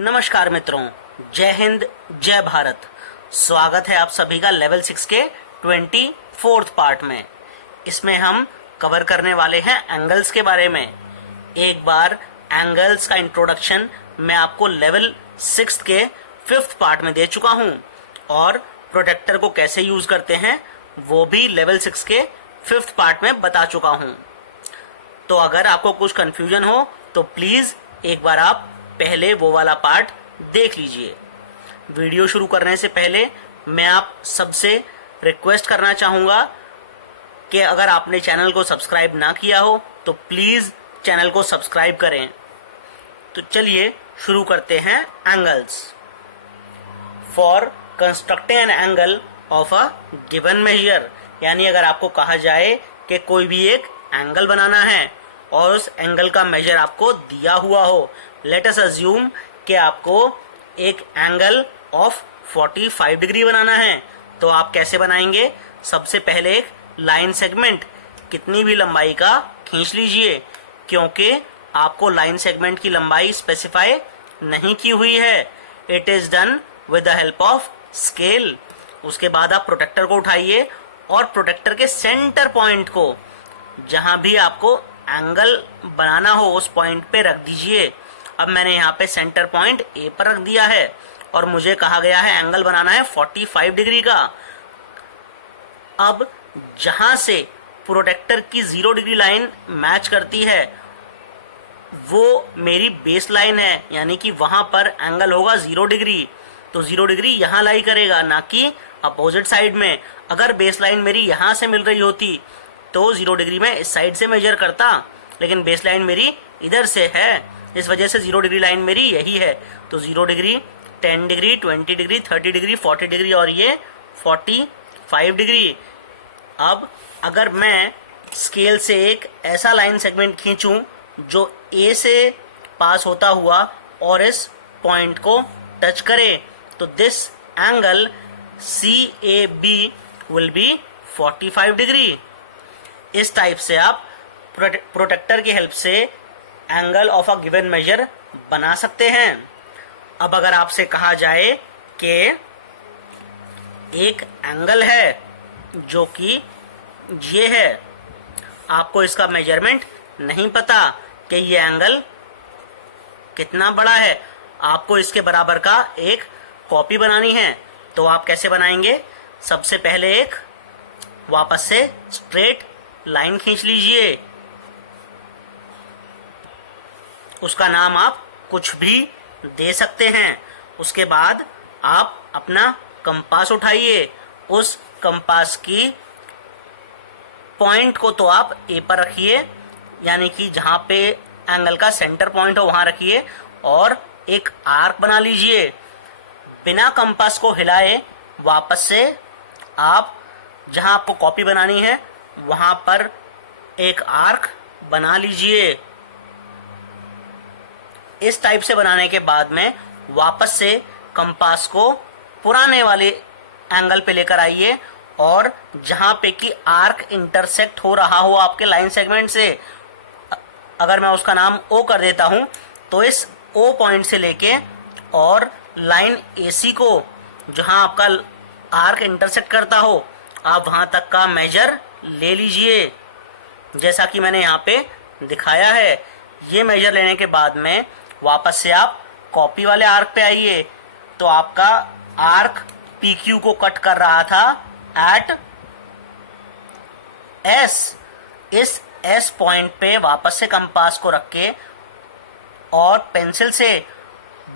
नमस्कार मित्रों, जय हिंद, जय भारत। स्वागत है आप सभी का लेवल 6 के 24th पार्ट में। इसमें हम कवर करने वाले हैं एंगल्स के बारे में। एक बार एंगल्स का इंट्रोडक्शन मैं आपको लेवल 6 के 5th पार्ट में दे चुका हूं और प्रोटेक्टर को कैसे यूज करते हैं वो भी लेवल 6 के 5th पार्ट में बता चुका हूं। तो अगर आपको कुछ कंफ्यूजन हो तो प्लीज एक बार आप पहले वो वाला पार्ट देख लीजिए। वीडियो शुरू करने से पहले मैं आप सबसे रिक्वेस्ट करना चाहूंगा कि अगर आपने चैनल को सब्सक्राइब ना किया हो तो प्लीज चैनल को सब्सक्राइब करें। तो चलिए शुरू करते हैं angles. For constructing an angle of a given measure, यानी अगर आपको कहा जाए कि कोई भी एक एंगल बनाना है और उस एंगल का मेजर आपको दिया हुआ हो। लेट अस अज्यूम कि आपको एक एंगल ऑफ 45 डिग्री बनाना है, तो आप कैसे बनाएंगे? सबसे पहले एक लाइन सेगमेंट कितनी भी लंबाई का खींच लीजिए, क्योंकि आपको लाइन सेगमेंट की लंबाई स्पेसिफाई नहीं की हुई है। It is done with the help of scale. उसके बाद आप प्रोटेक्टर को उठाइए और प्रोटेक्टर के सेंटर पॉइंट को, जहां भी आपको एंगल बनाना हो, उस पॉइंट पे रख दीजिए। अब मैंने यहाँ पे सेंटर पॉइंट ए पर रख दिया है और मुझे कहा गया है एंगल बनाना है 45 डिग्री का। अब जहां से प्रोटेक्टर की 0 डिग्री लाइन मैच करती है वो मेरी बेस लाइन है, यानी कि वहां पर एंगल होगा 0 डिग्री। तो 0 डिग्री यहाँ लाई करेगा, ना कि अपोजिट साइड में। अगर बेस लाइन मेरी यहाँ से मिल रही होती तो 0 डिग्री में इस साइड से मेजर करता, लेकिन बेस लाइन मेरी इधर से है, इस वजह से 0 डिग्री लाइन मेरी यही है। तो 0 degree, 10 degree, 20 degree, 30 degree, 40 degree और ये 45 डिग्री। अब अगर मैं स्केल से एक ऐसा लाइन सेगमेंट खींचूं जो ए से पास होता हुआ और इस पॉइंट को टच करे, तो this angle CAB will be 45 degree. इस टाइप से आप प्रोटेक्टर की हेल्प से angle of a given measure बना सकते हैं। अब अगर आपसे कहा जाए कि एक एंगल है जो कि ये है, आपको इसका मेजरमेंट नहीं पता कि ये एंगल कितना बड़ा है, आपको इसके बराबर का एक कॉपी बनानी है, तो आप कैसे बनाएंगे? सबसे पहले एक वापस से स्ट्रेट लाइन खींच लीजिए। उसका नाम आप कुछ भी दे सकते हैं। उसके बाद आप अपना कंपास उठाइए। उस कंपास की पॉइंट को तो आप ए पर रखिए, यानी कि जहां पे एंगल का सेंटर पॉइंट हो वहां रखिए और एक आर्क बना लीजिए। बिना कंपास को हिलाए वापस से आप जहां आपको कॉपी बनानी है वहां पर एक आर्क बना लीजिए। इस टाइप से बनाने के बाद में वापस से कंपास को पुराने वाले एंगल पे लेकर आइए और जहां पे कि आर्क इंटरसेक्ट हो रहा हो आपके लाइन सेगमेंट से, अगर मैं उसका नाम O कर देता हूं, तो इस O पॉइंट से लेके और लाइन AC को, जहां आपका आर्क इंटरसेक्ट करता हो, आप वहां तक का मेजर ले लीजिए, जैसा कि मैंने यहाँ पे दिखाया है। ये मेजर लेने के बाद में वापस से आप कॉपी वाले आर्क पे आइए। तो आपका आर्क PQ को कट कर रहा था एट S। इस S पॉइंट पे वापस से कंपास को रख के और पेंसिल से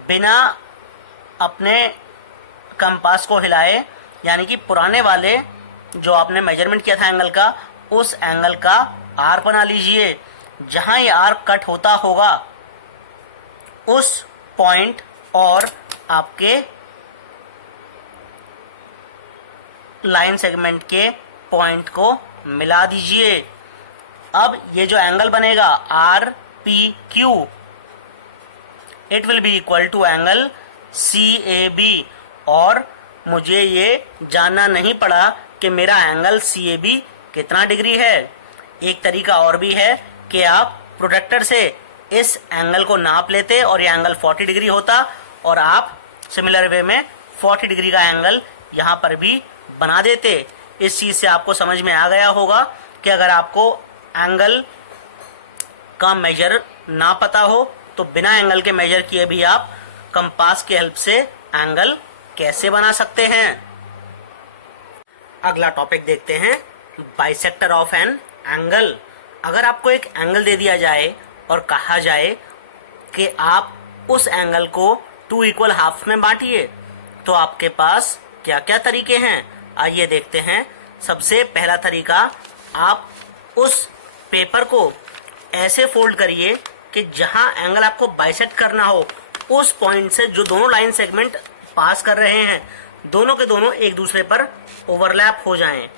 बिना अपने कंपास को हिलाए, यानी कि पुराने वाले जो आपने मेजरमेंट किया था एंगल का, उस एंगल का आर्क बना लीजिए। जहां ये आर्क कट होता होगा उस पॉइंट और आपके लाइन सेगमेंट के पॉइंट को मिला दीजिए। अब ये जो एंगल बनेगा RPQ, it will be equal to angle CAB। और मुझे ये जानना नहीं पड़ा कि मेरा एंगल CAB कितना डिग्री है। एक तरीका और भी है कि आप प्रोटेक्टर से इस एंगल को नाप लेते और ये एंगल 40 डिग्री होता और आप सिमिलर वे में 40 डिग्री का एंगल यहाँ पर भी बना देते। इस चीज से आपको समझ में आ गया होगा कि अगर आपको एंगल का मेजर ना पता हो तो बिना एंगल के मेजर किए भी आप कंपास की हेल्प से एंगल कैसे बना सकते हैं। अगला टॉपिक देखते हैं, बाइसेक्टर ऑफ एन एंगल। अगर आपको एक एंगल दे दिया जाए और कहा जाए कि आप उस एंगल को 2 इक्वल हाफ में बांटिए, तो आपके पास क्या क्या तरीके हैं, आइए देखते हैं। सबसे पहला तरीका, आप उस पेपर को ऐसे फोल्ड करिए कि जहां एंगल आपको बाइसेक्ट करना हो उस पॉइंट से जो दोनों लाइन सेगमेंट पास कर रहे हैं दोनों के दोनों एक दूसरे पर ओवरलैप हो जाएं,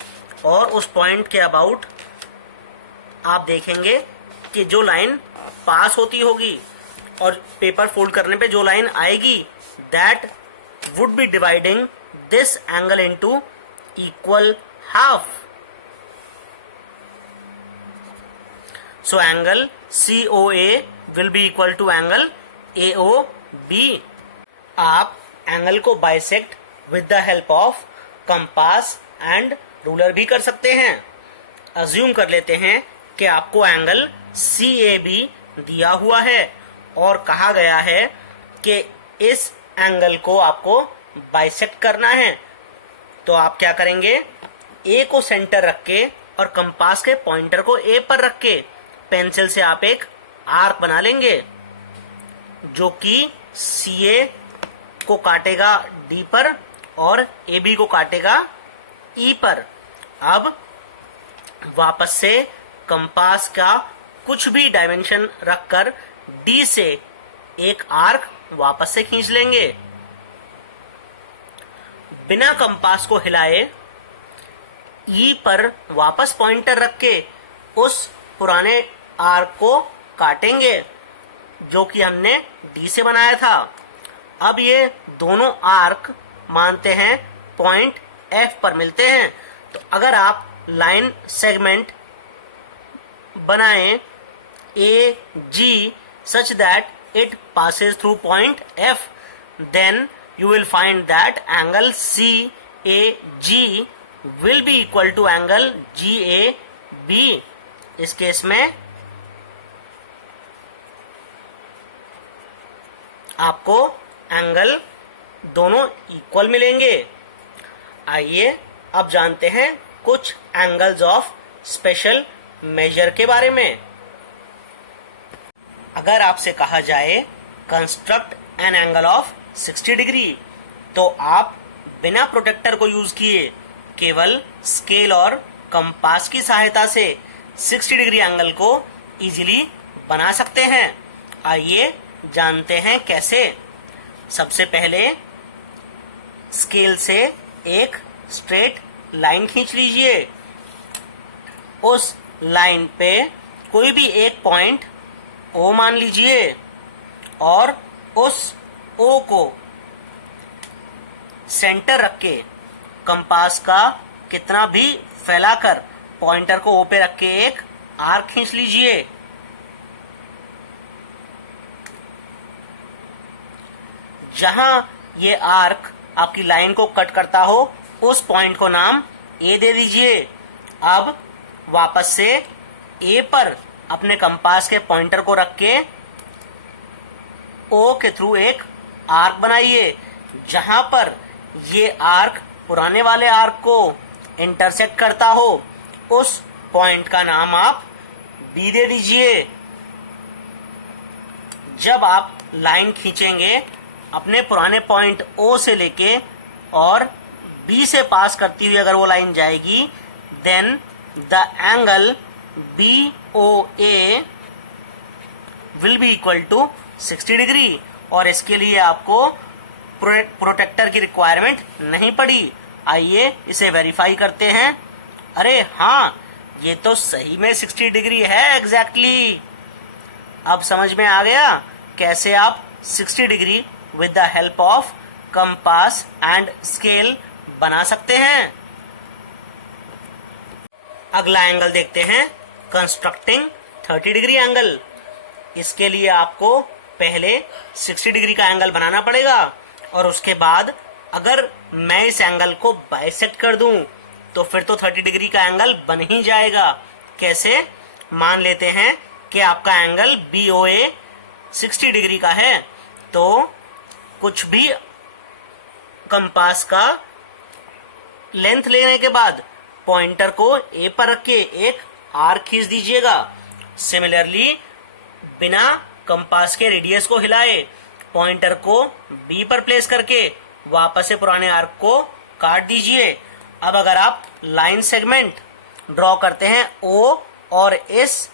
और उस पॉइंट के अबाउट आप देखेंगे कि जो लाइन पास होती होगी और पेपर फोल्ड करने पे जो लाइन आएगी, that would be dividing this angle into equal half. So angle COA will be equal to angle AOB. आप एंगल को bisect with the help of compass and ruler भी कर सकते हैं। अज्यूम कर लेते हैं कि आपको एंगल CAB दिया हुआ है और कहा गया है कि इस एंगल को आपको बाइसेक्ट करना है। तो आप क्या करेंगे, A को सेंटर रख के और कंपास के पॉइंटर को A पर रख के पेंसिल से आप एक आर्क बना लेंगे जो कि CA को काटेगा D पर और AB को काटेगा E पर। अब वापस से कंपास का कुछ भी डायमेंशन रखकर D से एक आर्क वापस से खींच लेंगे। बिना कंपास को हिलाए E पर वापस पॉइंटर रख के उस पुराने आर्क को काटेंगे जो कि हमने D से बनाया था। अब ये दोनों आर्क मानते हैं पॉइंट F पर मिलते हैं। तो अगर आप लाइन सेगमेंट बनाएं AG such that it passes through point F, then you will find that angle CAG will be equal to angle GAB। इस केस में आपको एंगल दोनों इक्वल मिलेंगे। आइए अब जानते हैं कुछ एंगल्स ऑफ स्पेशल मेजर के बारे में। अगर आपसे कहा जाए construct N angle of 60 degree, तो आप बिना प्रोटेक्टर को यूज किए केवल स्केल और कंपास की सहायता से 60 डिग्री एंगल को इजीली बना सकते हैं। आइए जानते हैं कैसे। सबसे पहले स्केल से एक स्ट्रेट लाइन खींच लीजिए। उस लाइन पे कोई भी एक पॉइंट O मान लीजिए और उस O को सेंटर रख के कंपास का कितना भी फैलाकर पॉइंटर को O पे रख के एक आर्क खींच लीजिए। जहां ये आर्क आपकी लाइन को कट करता हो उस पॉइंट को नाम A दे दीजिए। अब वापस से A पर अपने कंपास के पॉइंटर को रख के O के थ्रू एक आर्क बनाइए। जहां पर ये आर्क पुराने वाले आर्क को इंटरसेक्ट करता हो उस पॉइंट का नाम आप B दे दीजिए। जब आप लाइन खींचेंगे अपने पुराने पॉइंट O से लेके और B से पास करती हुई अगर वो लाइन जाएगी, then the angle BOA will be equal to 60 degree. और इसके लिए आपको प्रोटेक्टर की रिक्वायरमेंट नहीं पड़ी। आइए इसे वेरीफाई करते हैं। अरे हाँ, ये तो सही में 60 डिग्री है एग्जैक्टली। अब समझ में आ गया कैसे आप 60 degree with the help of compass and scale बना सकते हैं। अगला एंगल देखते हैं, कंस्ट्रक्टिंग 30 डिग्री एंगल। इसके लिए आपको पहले 60 डिग्री का एंगल बनाना पड़ेगा और उसके बाद अगर मैं इस एंगल को बाइसेक्ट कर दूं तो फिर तो 30 डिग्री का एंगल बन ही जाएगा। कैसे? मान लेते हैं कि आपका एंगल BOA 60 डिग्री का है, तो कुछ भी कंपास का लेंथ लेने के बाद पॉइंटर को ए पर रख के एक आर्क खींच दीजिएगा। सिमिलरली बिना कंपास के रेडियस को हिलाए पॉइंटर को बी पर प्लेस करके वापस से पुराने आर्क को काट दीजिए। अब अगर आप लाइन सेगमेंट ड्रॉ करते हैं ओ और इस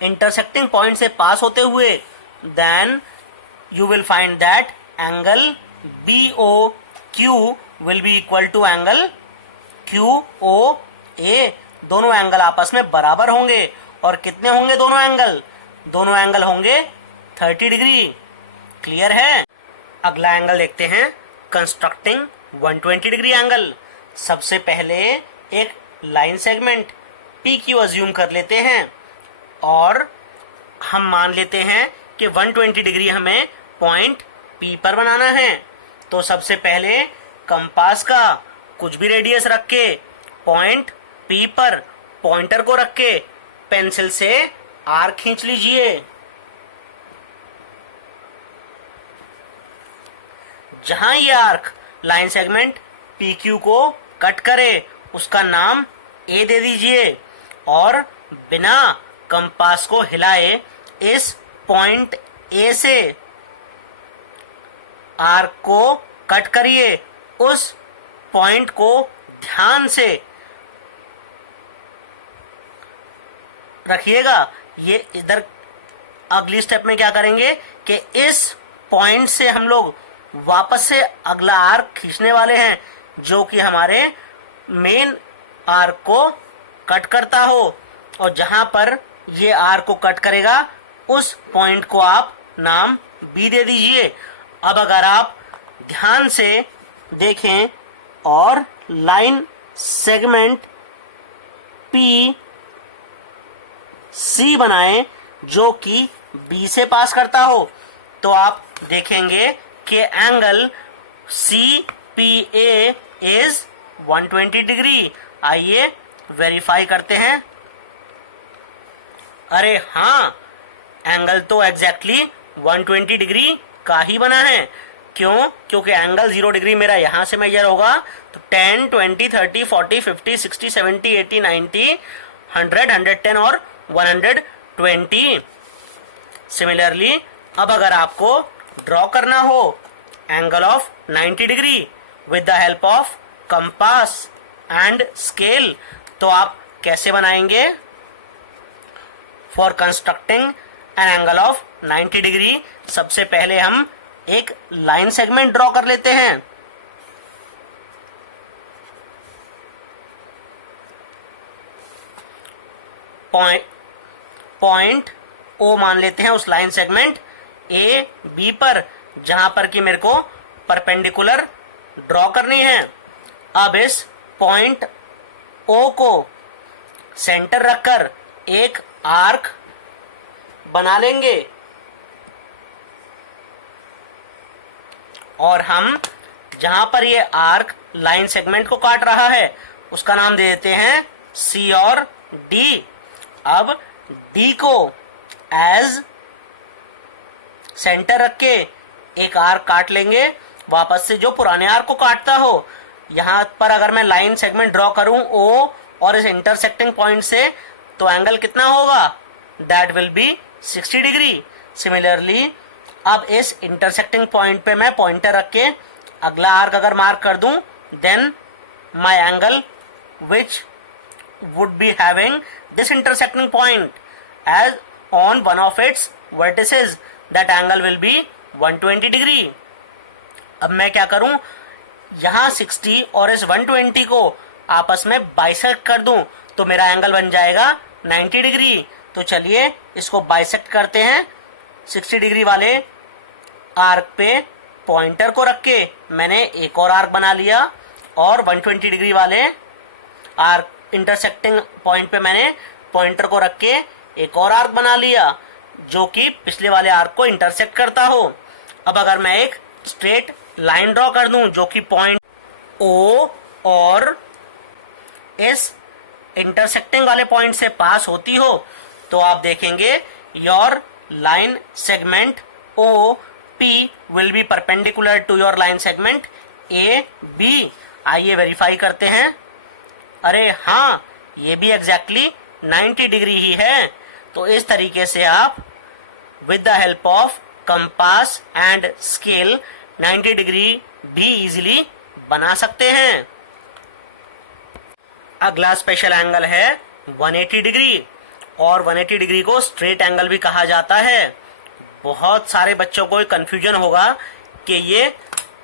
इंटरसेक्टिंग पॉइंट से पास होते हुए, then you will find that angle BOQ will be equal to angle QOA। दोनों एंगल आपस में बराबर होंगे। और कितने होंगे दोनों एंगल? दोनों एंगल होंगे 30 डिग्री। क्लियर है? अगला एंगल देखते हैं, कंस्ट्रक्टिंग 120 डिग्री एंगल। सबसे पहले एक लाइन सेगमेंट PQ अज्यूम कर लेते हैं और हम मान लेते हैं कि 120 डिग्री हमें पॉइंट P पर बनाना है। तो सबसे पहले कंपास का कुछ भी रेडियस रख के पॉइंट P पर पॉइंटर को रख के पेंसिल से आर्क खींच लीजिए। जहां ये आर्क लाइन सेगमेंट PQ को कट करे उसका नाम A दे दीजिए और बिना कंपास को हिलाए इस पॉइंट A से आर्क को कट करिए। उस पॉइंट को ध्यान से रखिएगा। ये इधर अगली स्टेप में क्या करेंगे कि इस पॉइंट से हम लोग वापस से अगला आर्क खींचने वाले हैं जो कि हमारे मेन आर्क को कट करता हो। और जहां पर ये आर्क को कट करेगा उस पॉइंट को आप नाम B दे दीजिए। अब अगर आप ध्यान से देखें और लाइन सेगमेंट PC बनाएं जो कि B से पास करता हो, तो आप देखेंगे कि एंगल CPA इज 120 डिग्री। आइए वेरीफाई करते हैं। अरे हाँ, एंगल तो एग्जैक्टली 120 डिग्री का ही बना है। क्यों? क्योंकि एंगल 0 डिग्री मेरा यहां से मेजर होगा तो 10, 20, 30, 40, 50, 60, 70, 80, 90, 100, 110 और 120। सिमिलरली अब अगर आपको ड्रॉ करना हो angle of 90 degree with the help of compass and scale, तो आप कैसे बनाएंगे? For constructing an angle of 90 degree सबसे पहले हम एक लाइन सेगमेंट ड्रॉ कर लेते हैं। पॉइंट O मान लेते हैं उस लाइन सेगमेंट A B पर, जहां पर कि मेरे को परपेंडिकुलर ड्रॉ करनी है। अब इस पॉइंट O को सेंटर रखकर एक आर्क बना लेंगे और हम जहां पर ये आर्क लाइन सेगमेंट को काट रहा है उसका नाम दे देते हैं C और D। अब D को एज सेंटर रख के एक आर्क काट लेंगे वापस से जो पुराने आर्क को काटता हो। यहां पर अगर मैं लाइन सेगमेंट ड्रॉ करूं O और इस इंटरसेक्टिंग पॉइंट से, तो एंगल कितना होगा? That will be 60 degree. Similarly अब इस इंटरसेक्टिंग पॉइंट पे मैं पॉइंटर रख के अगला आर्क अगर मार्क कर दूं, then my angle which would be having this intersecting point as on one of its vertices, that angle will be 120 degree। अब मैं क्या करूं, यहां 60 और इस 120 को आपस में बाइसेक्ट कर दूं तो मेरा एंगल बन जाएगा 90 डिग्री। तो चलिए इसको बाइसेक्ट करते हैं। 60 डिग्री वाले आर्क पे पॉइंटर को रख के मैंने एक और आर्क बना लिया और 120 डिग्री वाले आर्क इंटरसेक्टिंग पॉइंट पे मैंने पॉइंटर को रख के एक और आर्क बना लिया। जो कि पिछले वाले आर्क को इंटरसेक्ट करता हो। अब अगर मैं एक स्ट्रेट लाइन ड्रॉ कर दूं जो कि पॉइंट O और इस इंटरसेक्टिंग वाले पॉइंट से पास होती हो, तो आप देखेंगे your line segment OP will be perpendicular to your line segment AB। आइए वेरीफाई करते हैं। अरे हाँ, ये भी एग्जैक्टली 90 डिग्री ही है। तो इस तरीके से आप with the help of compass and scale 90 degree भी इजीली बना सकते हैं। अगला स्पेशल एंगल है 180 डिग्री, और 180 डिग्री को स्ट्रेट एंगल भी कहा जाता है। बहुत सारे बच्चों को कंफ्यूजन होगा कि ये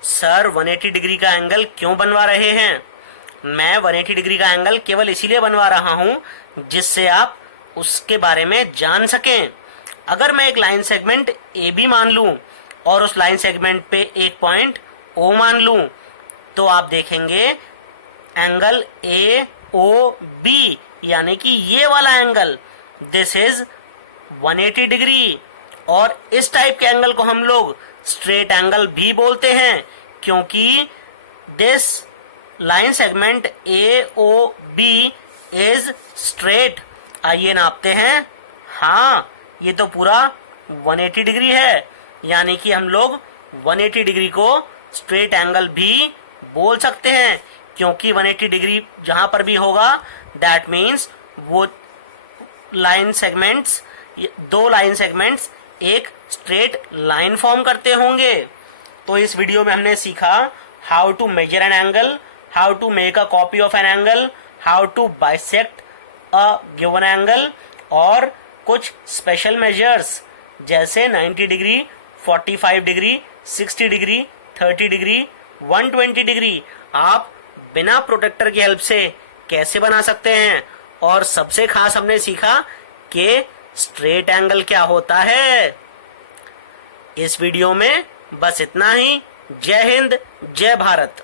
सर 180 डिग्री का एंगल क्यों बनवा रहे हैं। मैं 180 डिग्री का एंगल केवल इसीलिए बनवा रहा हूं जिससे आप उसके बारे में जान सकें। अगर मैं एक लाइन सेगमेंट AB मान लूं और उस लाइन सेगमेंट पे एक पॉइंट O मान लूं, तो आप देखेंगे एंगल AOB यानी कि ये वाला एंगल, दिस इज 180 डिग्री। और इस टाइप के एंगल को हम लोग स्ट्रेट एंगल भी बोलते हैं, क्योंकि this line segment AOB is straight. आइए नापते हैं। हाँ, ये तो पूरा 180 डिग्री है, यानी कि हम लोग 180 डिग्री को स्ट्रेट एंगल भी बोल सकते हैं, क्योंकि 180 डिग्री जहां पर भी होगा दैट मीन्स वो लाइन सेगमेंट्स, दो लाइन सेगमेंट्स एक स्ट्रेट लाइन फॉर्म करते होंगे। तो इस वीडियो में हमने सीखा how to measure an angle, how to make a copy of an angle, how to bisect a given angle, और कुछ स्पेशल मेजर्स जैसे 90 degree, 45 degree, 60 degree, 30 degree, 120 degree आप बिना प्रोटेक्टर की हेल्प से कैसे बना सकते हैं। और सबसे खास हमने सीखा कि स्ट्रेट एंगल क्या होता है। इस वीडियो में बस इतना ही। जय हिंद, जय भारत।